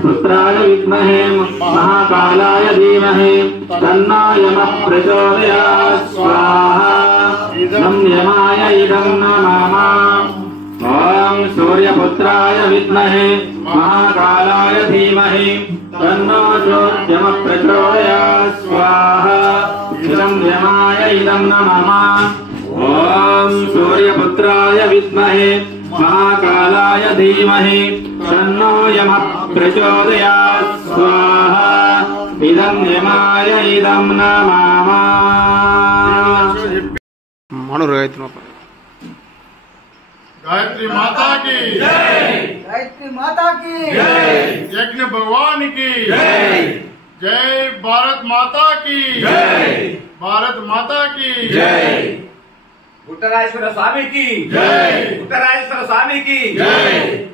सूर्यपुत्राय विद्महे महाकालाय धीमहि तन्नो यमः प्रचोदयात् स्वाहा इदं यमाय इदं नमः ओम सूर्यपुत्राय विद्महे महाकालाय धीमहि तन्नो यमः प्रचोदयात् स्वाहा इदं यमाय इदं नमः ओम सूर्यपुत्राय विद्महे महाकालाय धीमहि तन्नो यमः प्रचोदयात् स्वाहा इदं यमाय इदं नमः। गायत्री माता की जय, गायत्री माता की जय, यज्ञ भगवान की जय, जय भारत माता की जय, भारत माता की जय, उत्तरायश्वर स्वामी की जय, उत्तरायश्वर स्वामी की जय।